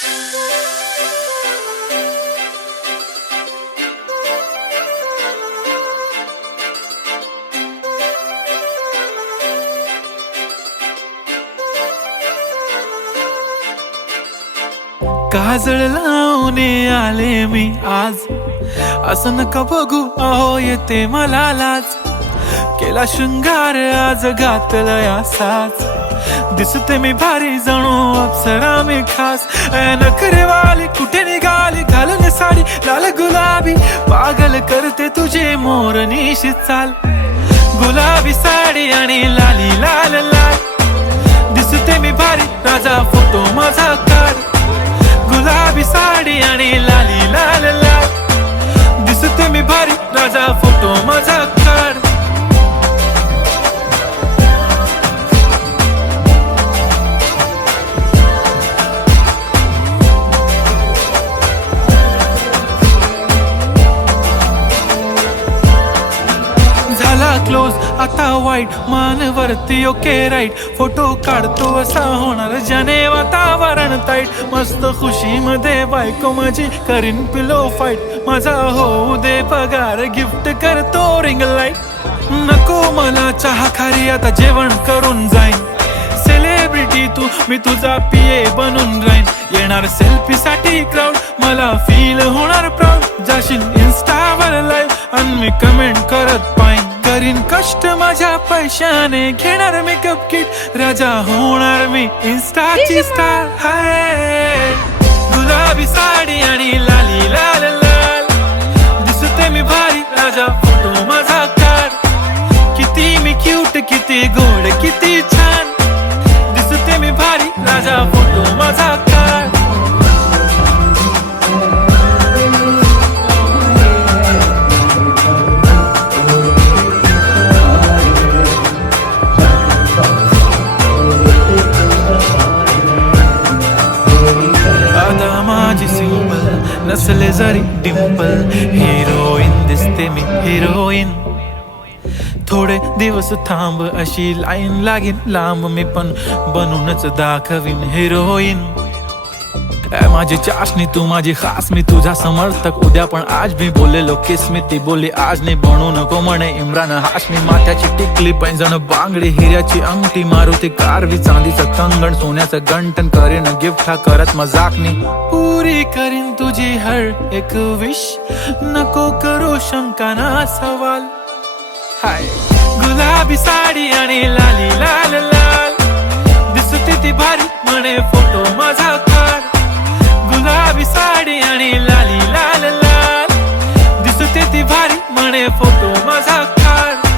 काजळ लावून आले मी आज, असं नका बघू अहो येते मला लाज. केला शृंगार आज घातला साज, दिसते मी भारी जणू अप्सरा मी खास. नखरेवाली कुठे निघाली घालून साडी लाल गुलाबी, पागल करते तुझे मोरनीशी चाल. गुलाबी साडी आणि लाली लाल लाल, दिसते मी भारी राजा फोटो माझा काढ. गुलाबी साडी आणि लाली लाल लाल, दिसते मी भारी राजा फोटो माझा काढ. झाला क्लोज आता वाईट, मान वरती ओके राईट. फोटो काढतो असा होणार ज्याने वातावरण ताईट. मस्त खुशी मध्ये बायको माझी करीन पिलो फाईट. माझा होऊ दे पगार गिफ्ट करतो रिंग लाईट. नको मला चहा खारी आता जेवण करून जाईन. सेलिब्रिटी तू मी तुझा पिये बनून राहीन. येणार सेल्फी साठी क्राऊड मला फील होणार प्राऊड. जाशील इन्स्टावर लाईव्ह आणि मी कमेंट करत पाईन. करीन कष्ट माझ्या पैशाने घेणार मेकअप किट. राजा होणार मी इन्स्टाची स्टार. हाय गुलाबी साडी आणि लाली लाल लाल, दिसते मी भारी राजा फोटो माझा काढ. किती मी क्यूट किती गोड किती छान, दिसते मी भारी राजा फोटो माझा काढ. आता माझी सिंपल नसले जरी डिंपल, हिरोईन दिसते मी हिरोईन. थोडे दिवस थांब अशी लाईन लागेल लांब, मी पण बनूनच दाखवीन हिरोईन. माझी चाशनी तू माझी खास, मी तुझा समर्थक उद्या पण आज. मी बोललेलो किस मी ती बोलली आज नाही. बनू नको म्हणे इम्रान हाशमी. माथ्याची टिकली पैंजण बांगडी हिऱ्याची अंगठी, मारुती कारवी चांदीचं कंगण सोन्याचं गंटन. करीन गिफ्ट हा करत मजाकनी, पुरी करीन तुझी हर एक विश. नको करू शंका ना सवाल. हाय गुलाबी साडी आणि लाली लाल लाल, दिसते ती भारी म्हणे फोटो माझा काढ. गुलाबी साडी आणि लाली लाल लाल, दिसते ती भारी म्हणे फोटो माझा काढ.